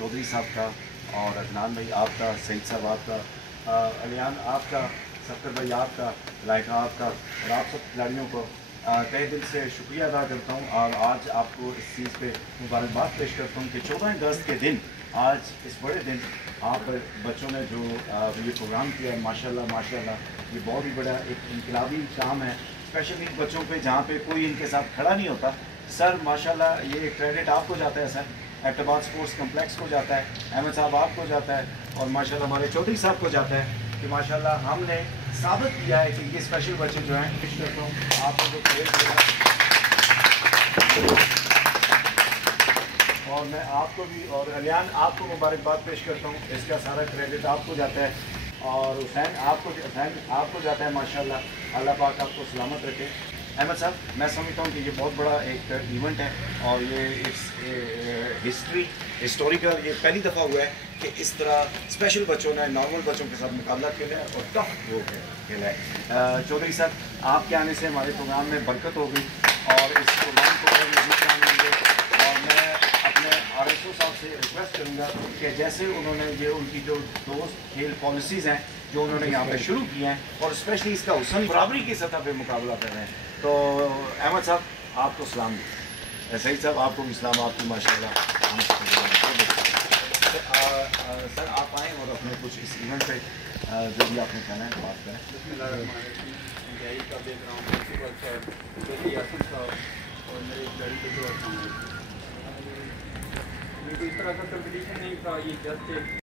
चौधरी साहब का, और अदनान भाई आपका, सईद साहब आपका, अलियान आपका, सफर भाई आपका, लाइका आपका, और आप सब खिलाड़ियों को तहे दिल से शुक्रिया अदा करता हूँ। और आज आपको इस चीज़ पे मुबारकबाद पेश करता हूँ कि 14 अगस्त के दिन, आज इस बड़े दिन आप बच्चों ने जो ये प्रोग्राम किया है, माशाल्लाह माशाल्लाह, ये बहुत ही बड़ा एक इनकलाबी काम है, स्पेशली बच्चों पे जहाँ पे कोई इनके साथ खड़ा नहीं होता। सर माशाल्लाह ये क्रेडिट आपको जाता है सर, एबटाबाद स्पोर्ट्स कम्प्लेक्स को जाता है, अहमद साहब आपको जाता है, और माशाल्लाह हमारे चौधरी साहब को जाता है कि माशाल्लाह हमने साबित किया है कि ये स्पेशल बच्चे जो हैं, पेश करता हूँ आप लोगों को, और मैं आपको भी और अलियान आपको मुबारकबाद पेश करता हूँ। इसका सारा क्रेडिट आपको जाता है, और हुसैन आपको जाता है माशाल्लाह। अल्लाह पाक आपको सलामत रखे। अहमद साहब, मैं समझता हूँ कि ये बहुत बड़ा एक इवेंट है, और ये हिस्टोरिकल ये पहली दफ़ा हुआ है कि इस तरह स्पेशल बच्चों ने नॉर्मल बच्चों के साथ मुकाबला खेला है और टफ वो खेला है। चौधरी साहब, आपके आने से हमारे प्रोग्राम में बरकत हो गई, और इस प्रोग्राम को और मैं अपने RSO साहब से रिक्वेस्ट करूँगा कि जैसे उन्होंने ये उनकी जो दोस्त खेल पॉलिसीज़ हैं जो उन्होंने यहाँ पे शुरू किए हैं, और स्पेशली इसका हुसन बराबरी की सतह पे मुकाबला कर रहे हैं, तो अहमद साहब आपको सलाम, सईद साहब आपको भी सलाम, आपकी माशाल्लाह। सर आप आएँ और अपने कुछ इस इवेंट पे जो भी आपने कहना है बात करें। और मेरे लड़ी के जो इस तरह का कंपटीशन नहीं था, ये जस्ट